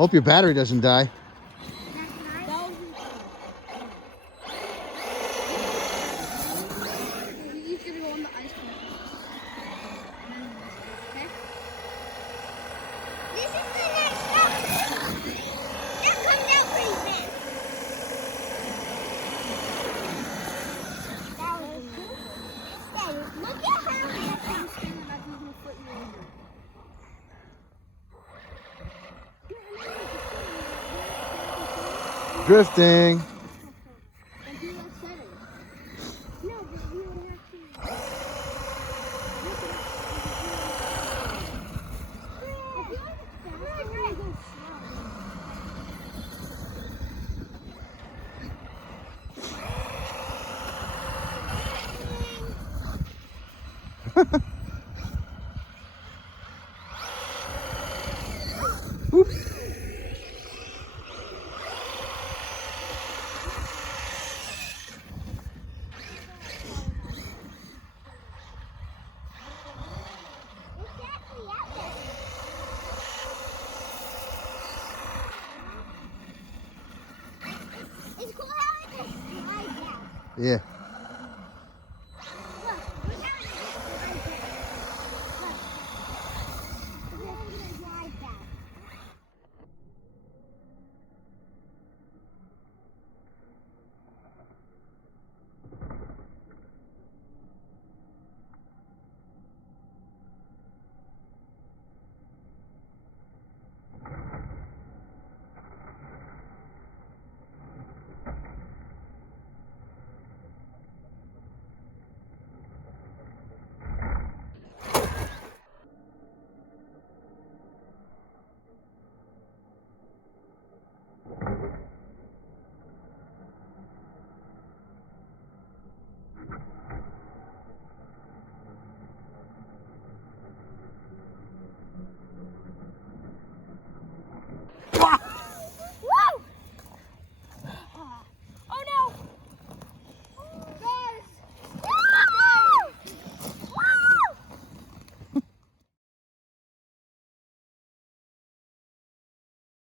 Hope your battery doesn't die. He's gonna go on the ice cream. Okay? This is the next stop. That comes out pretty fast. That was cool. Daddy, look at how I'm standing back and gonna foot you over. Drifting. And he like said it. No, but you would have to. Oops. It's cool how it just slides out. Yeah.